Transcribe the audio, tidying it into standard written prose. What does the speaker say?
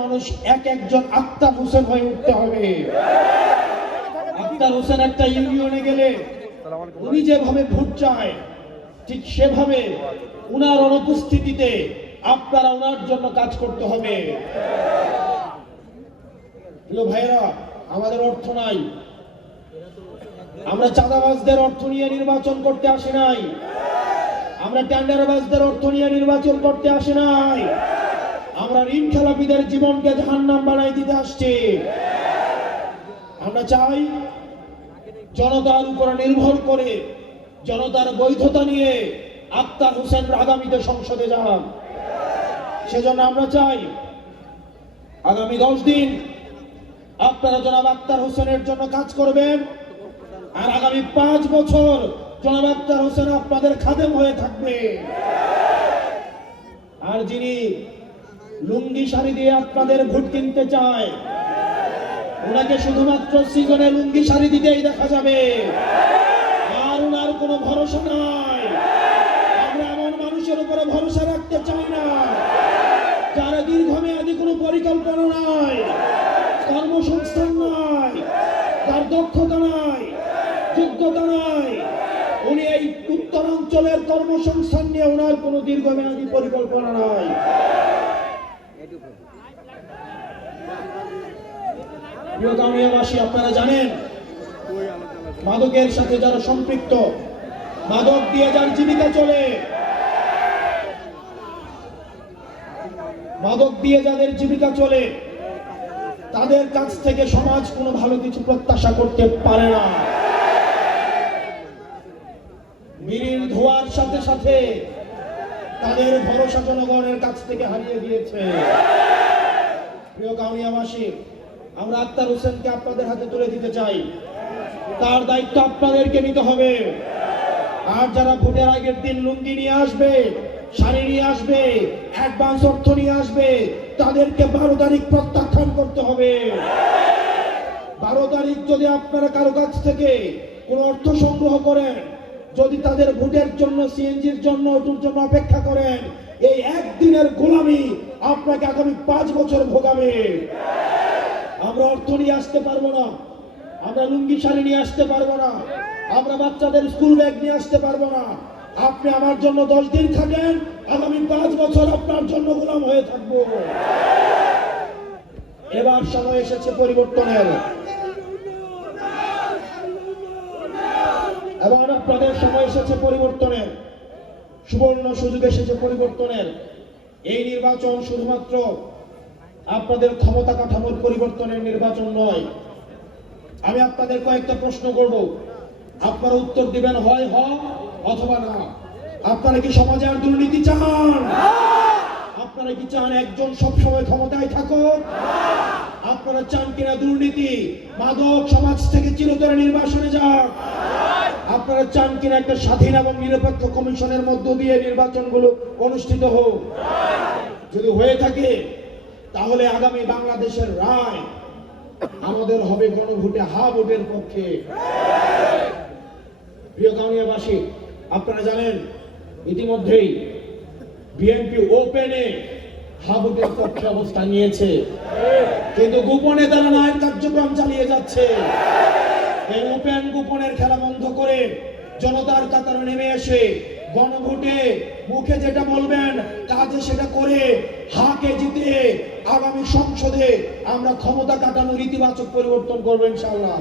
মানুষ এক একজন আক্তার হোসেন হয়ে উঠতে হবে। আক্তার হোসেন একটা ইউনিয়নে গেলে উনি যেভাবে ভোট চায় ঠিক সেভাবে উনার অনুপস্থিতিতে আপনারা উনার জন্য কাজ করতে হবে। প্রিয় ভাইরা, আমাদের অর্থ নাই, আমরা চাঁদাবাজদের অর্থ নিয়ে নির্বাচন করতে আসি নাই, আমরা টেন্ডারবাজদের অর্থ নিয়ে নির্বাচন করতে আসি নাই, আমরা ঋণ খেলাপিদের জীবনকে জাহান্নাম বানাই দিতে আসছি। আমরা চাই জনতার উপর নির্ভর করে জনতার বৈধতা নিয়ে আক্তার হোসেন আগামীতে সংসদে যান। সেজন্য আমরা চাই আগামী 10 দিন আপনারা জনাব আক্তার হোসেনের জন্য কাজ করবেন, আর আগামী 5 বছর জনাব আক্তার হোসেন আপনাদের খাদেম হয়ে থাকবে। আর যিনি লুঙ্গি শাড়ি দিয়ে আপনাদের ভোট কিনতে চায়, ওনাকে শুধুমাত্র সিজনে লুঙ্গি শাড়ি দিতেই দেখা যাবে, আর ওনার কোনো ভরসা নাই। আমরা এমন মানুষের উপরে ভরসা রাখতে চাই না যারা দীর্ঘমেয়াদী কোনো পরিকল্পনা নাই, কর্মসংস্থান নাই, তার দক্ষতা নাই, যোগ্যতা নাই। উনি এই উত্তরাঞ্চলের কর্মসংস্থান নিয়ে ওনার কোনো দীর্ঘমেয়াদী পরিকল্পনা নাই। প্রিয় গাঁওয়াবাসী, আপনারা জানেন মাদকের সাথে যারা সম্পৃক্ত, মাদক দিয়ে যার জীবিকা চলে, মাদক দিয়ে যাদের জীবিকা চলে, তাদের কাছ থেকে সমাজ কোনো ভালো কিছু প্রত্যাশা করতে পারে না। বিড়ির ধোঁয়ার সাথে সাথে তাদের ভরসা জনগণের কাছ থেকে হারিয়ে গিয়েছে। প্রিয় গাঁওয়াবাসী, আমরা আক্তার হোসেনকে আপনাদের হাতে তুলে দিতে চাই, তার দায়িত্ব আপনাদেরকে নিতে হবে। আর যারা ভোটের আগের দিন লুঙ্গি নিয়ে আসবে, শাড়ি নিয়ে আসবে, অ্যাডভান্স অর্থ নিয়ে আসবে, তাদেরকে 12 তারিখ প্রত্যাখ্যান করতে হবে। 12 তারিখ যদি আপনারা কারো কাছ থেকে কোনো অর্থ সংগ্রহ করেন, যদি তাদের ভোটের জন্য, সিএনজির জন্য, অটোর জন্য অপেক্ষা করেন, এই একদিনের গোলামি আপনাকে আগামী 5 বছর ভোগাবে। আমরা অর্থ নিয়ে আসতে পারবো না, আমরা লুঙ্গি শাড়ি নিয়ে আসতে পারবো না, আমরা বাচ্চাদের স্কুল ব্যাগ নিয়ে আসতে পারবো না। আপনি আমার জন্য 10 দিন থাকেন, আগামী 5 বছর আপনার জন্য গোলাম হয়ে থাকবো। এবার সময় এসেছে পরিবর্তনের, এবার আপনাদের সময় এসেছে পরিবর্তনের, সুবর্ণ সুযোগ এসেছে পরিবর্তনের। এই নির্বাচন শুধুমাত্র আপনাদের ক্ষমতা কাঠামোর পরিবর্তনের নির্বাচন নয়। আমি আপনাদের কয়েকটা প্রশ্ন করব, আপনারা উত্তর দিবেন হয় হ অথবা না। আপনারা কি সমাজে আর দুর্নীতি চান? আপনারা কি চান একজন সবসময় ক্ষমতায় থাকুক? আপনারা চান কিনা দুর্নীতি, মাদক সমাজ থেকে চিরতরে নির্বাসনে যাক? আপনারা চান কিনা একটা স্বাধীন এবং নিরপেক্ষ কমিশনের মধ্য দিয়ে নির্বাচনগুলো অনুষ্ঠিত হোক? যদি হয়ে থাকে তাহলে আগামী বাংলাদেশের রায় আমাদের হবে গণভোটে হা ভোটের পক্ষে। প্রিয় গাঁওয়াবাসী, আপনারা জানেন ইতিমধ্যেই বিএনপি ওপেনে হা ভোটের পক্ষে অবস্থান নিয়েছে, কিন্তু গোপনে তারা ন্যায়ের কার্যক্রম চালিয়ে যাচ্ছে। এই ওপেন গোপনের খেলা বন্ধ করে জনতার কাতারে নেমে এসে গণভোটে মুখে যেটা বলবেন, কাজে সেটা করে হাকে জিতে আগামী সংসদে আমরা ক্ষমতা কাটানোর ইতিবাচক পরিবর্তন করবো ইনশাআল্লাহ।